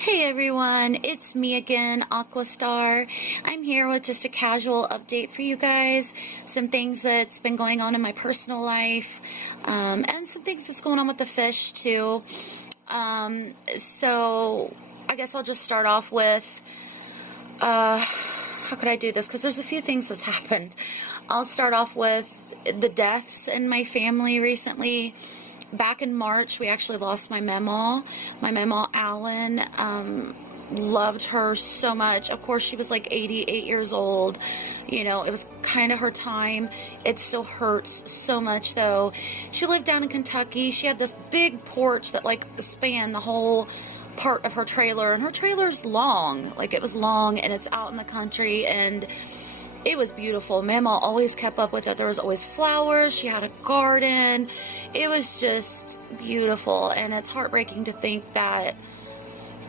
Hey everyone, it's me again, Aquastar. I'm here with just a casual update for you guys. Some things that's been going on in my personal life, and some things that's going on with the fish too. So I guess I'll just start off with, how could I do this? Because there's a few things that's happened. I'll start off with the deaths in my family recently. Back in March, we actually lost my mamaw. My mamaw, Alan, loved her so much. Of course, she was like 88 years old. You know, it was kind of her time. It still hurts so much, though. She lived down in Kentucky. She had this big porch that, like, spanned the whole part of her trailer. And her trailer's long. Like, it was long, and it's out in the country, and it was beautiful. Mama always kept up with it. There was always flowers. She had a garden. It was just beautiful. And it's heartbreaking to think that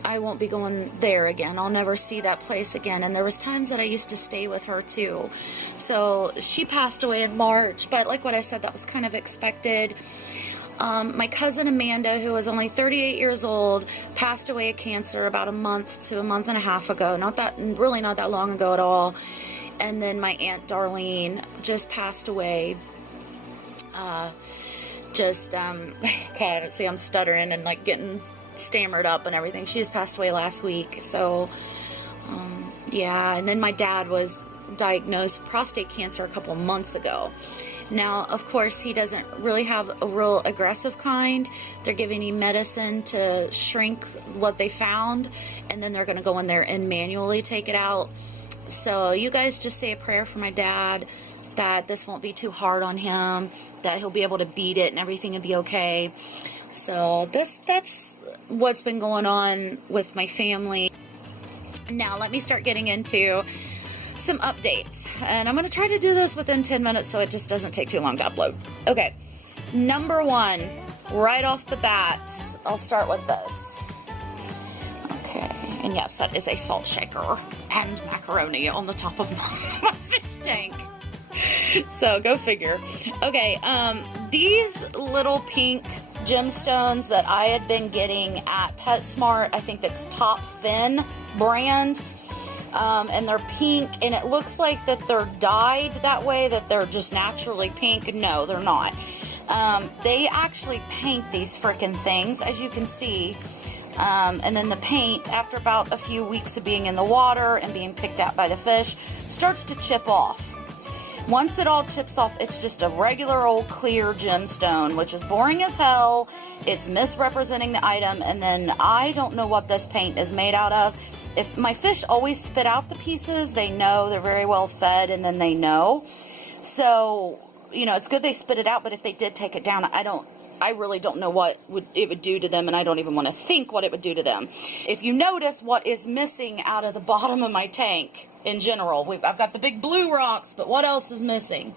I won't be going there again. I'll never see that place again. And there was times that I used to stay with her too. So she passed away in March. But like what I said, that was kind of expected. My cousin Amanda, who was only 38 years old, passed away of cancer about a month to a month and a half ago. Really not that long ago at all. And then my Aunt Darlene just passed away. God, see, I'm stuttering and like getting stammered up and everything. She just passed away last week. So, yeah. And then my dad was diagnosed with prostate cancer a couple months ago. Now, of course, he doesn't really have a real aggressive kind. They're giving him medicine to shrink what they found, and then they're going to go in there and manually take it out. So you guys just say a prayer for my dad, that this won't be too hard on him, that he'll be able to beat it and everything will be okay. So that's what's been going on with my family. Now let me start getting into some updates. And I'm going to try to do this within 10 minutes so it just doesn't take too long to upload. Okay, number one, right off the bat, I'll start with this. Okay, and yes, that is a salt shaker and macaroni on the top of my fish tank. So go figure. Okay, these little pink gemstones that I had been getting at PetSmart, I think that's Top Fin brand, and they're pink, and it looks like that they're dyed that way, that they're just naturally pink. No, they're not. They actually paint these frickin' things, as you can see. And then the paint, after about a few weeks of being in the water and being picked at by the fish, starts to chip off. Once it all chips off, it's just a regular old clear gemstone, which is boring as hell. It's misrepresenting the item, and then I don't know what this paint is made out of. If my fish always spit out the pieces, they know they're very well fed, and then they know. So, you know, it's good they spit it out, but if they did take it down, I really don't know what it would do to them, and I don't even want to think what it would do to them. If you notice what is missing out of the bottom of my tank in general, I've got the big blue rocks, but what else is missing?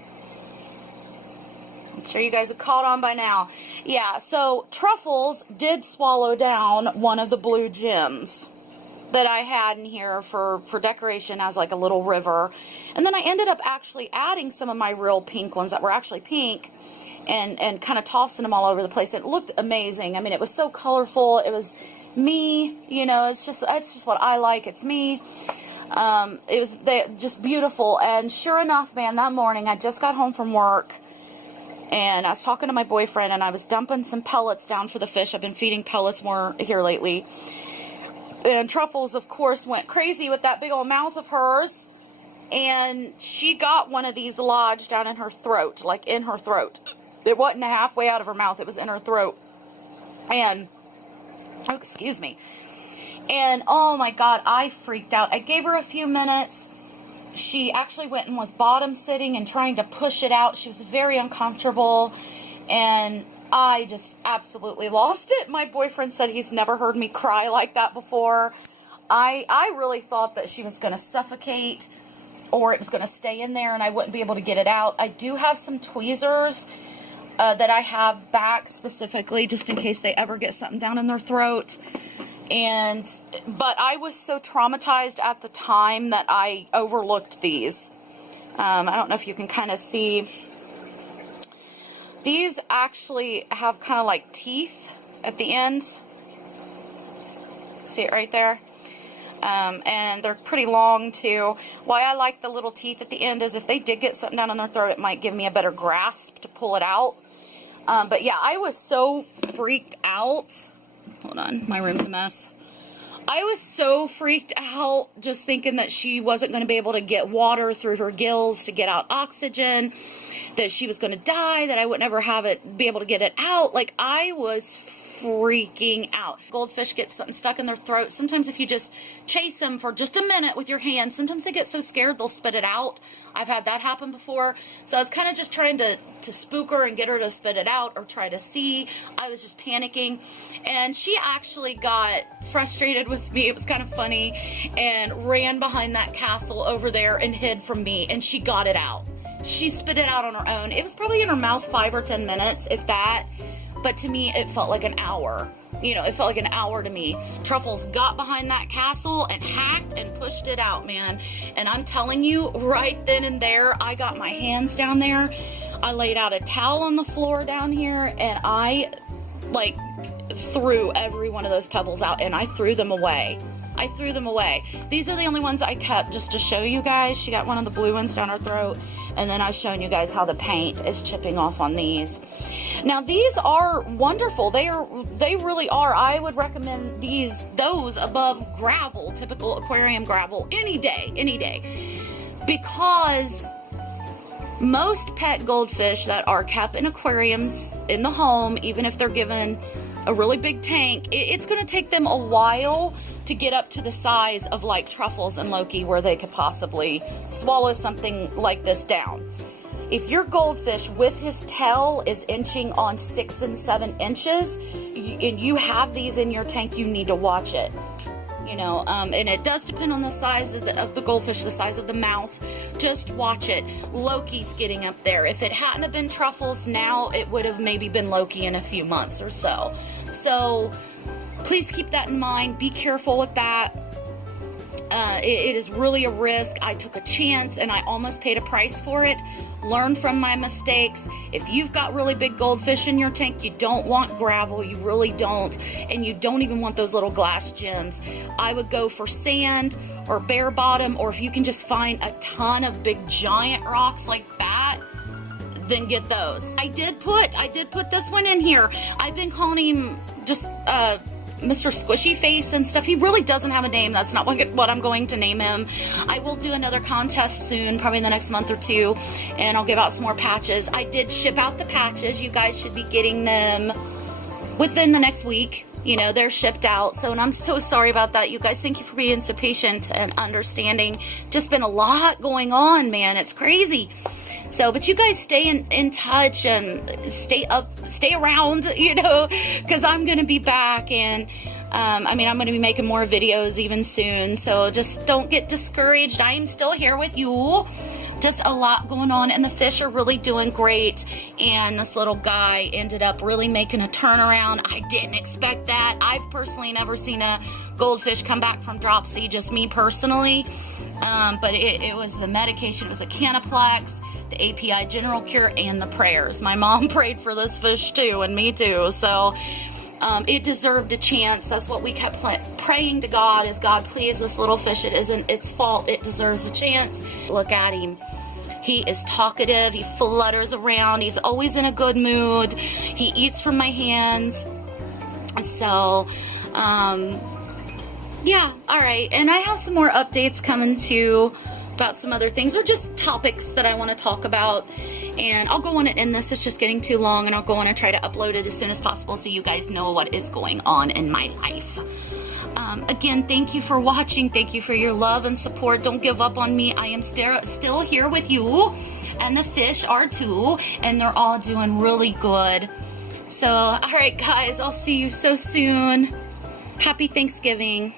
I'm sure you guys have caught on by now. Yeah, so Truffles did swallow down one of the blue gems that I had in here for decoration as like a little river. And then I ended up actually adding some of my real pink ones that were actually pink, and kind of tossing them all over the place. It looked amazing. I mean, it was so colorful. It was me, you know, it's just what I like. It's me. It was just beautiful. And sure enough, man, that morning I just got home from work, and I was talking to my boyfriend, and I was dumping some pellets down for the fish. I've been feeding pellets more here lately. And Truffles, of course, went crazy with that big old mouth of hers, and she got one of these lodged down in her throat, like in her throat. It wasn't halfway out of her mouth, it was in her throat. And, oh, excuse me. And, oh my God, I freaked out. I gave her a few minutes. She actually went and was bottom sitting and trying to push it out. She was very uncomfortable, and I just absolutely lost it. My boyfriend said he's never heard me cry like that before. I really thought that she was going to suffocate, or it was going to stay in there and I wouldn't be able to get it out. I do have some tweezers that I have back specifically just in case they ever get something down in their throat. But I was so traumatized at the time that I overlooked these. I don't know if you can kind of see. These actually have kind of like teeth at the ends. See it right there? And they're pretty long too. Why I like the little teeth at the end is if they did get something down in their throat, it might give me a better grasp to pull it out. But yeah, I was so freaked out. Hold on, my room's a mess. I was so freaked out just thinking that she wasn't going to be able to get water through her gills to get out oxygen, that she was going to die, that I would never be able to get it out. Like, I was freaking out. Goldfish get something stuck in their throat. Sometimes if you just chase them for just a minute with your hands, sometimes they get so scared they'll spit it out. I've had that happen before. So I was kind of just trying to spook her and get her to spit it out or try to see. I was just panicking. And she actually got frustrated with me. It was kind of funny. And ran behind that castle over there and hid from me. And she got it out. She spit it out on her own. It was probably in her mouth 5 or 10 minutes, if that. But to me, it felt like an hour. You know, it felt like an hour to me. Truffles got behind that castle and hacked and pushed it out, man. And I'm telling you, right then and there, I got my hands down there. I laid out a towel on the floor down here, and I, like, threw every one of those pebbles out, and I threw them away. I threw them away. These are the only ones I kept just to show you guys. She got one of the blue ones down her throat. And then I was showing you guys how the paint is chipping off on these. Now these are wonderful. They really are. I would recommend those above gravel, typical aquarium gravel, any day. Because most pet goldfish that are kept in aquariums in the home, even if they're given a really big tank, it's going to take them a while to get up to the size of like Truffles and Loki, where they could possibly swallow something like this down. If your goldfish with his tail is inching on 6 and 7 inches, and you have these in your tank, you need to watch it. You know, and it does depend on the size of the goldfish, the size of the mouth. Just watch it. Loki's getting up there. If it hadn't have been Truffles now, it would have maybe been Loki in a few months or so. So please keep that in mind. Be careful with that. It is really a risk. I took a chance and I almost paid a price for it. Learn from my mistakes. If you've got really big goldfish in your tank, you don't want gravel. You really don't. And you don't even want those little glass gems. I would go for sand or bare bottom, or if you can just find a ton of big giant rocks like that, then get those. I did put this one in here. I've been calling him just Mr. Squishy Face and stuff. He really doesn't have a name. That's not what I'm going to name him. I will do another contest soon, probably in the next month or two, and I'll give out some more patches. I did ship out the patches. You guys should be getting them within the next week. You know, they're shipped out. So, and I'm so sorry about that. You guys, thank you for being so patient and understanding. Just been a lot going on, man. It's crazy. So, but you guys stay in touch and stay around, you know, because I'm going to be back, and I mean, I'm going to be making more videos even soon. So just don't get discouraged. I am still here with you. Just a lot going on, and the fish are really doing great. And this little guy ended up really making a turnaround. I didn't expect that. I've personally never seen a goldfish come back from Dropsy, just me personally. But it was the medication, it was the Canaplex, the API General Cure, and the prayers. My mom prayed for this fish too, and me too. So it deserved a chance. That's what we kept praying to God, is God, please, this little fish, it isn't its fault. It deserves a chance. Look at him. He is talkative. He flutters around. He's always in a good mood. He eats from my hands. So, yeah, all right. And I have some more updates coming too about some other things, or just topics that I want to talk about. And I'll go on and end this. It's just getting too long, and I'll go on and try to upload it as soon as possible so you guys know what is going on in my life. Again, thank you for watching. Thank you for your love and support. Don't give up on me. I am still here with you, and the fish are too, and they're all doing really good. So, all right, guys, I'll see you so soon. Happy Thanksgiving.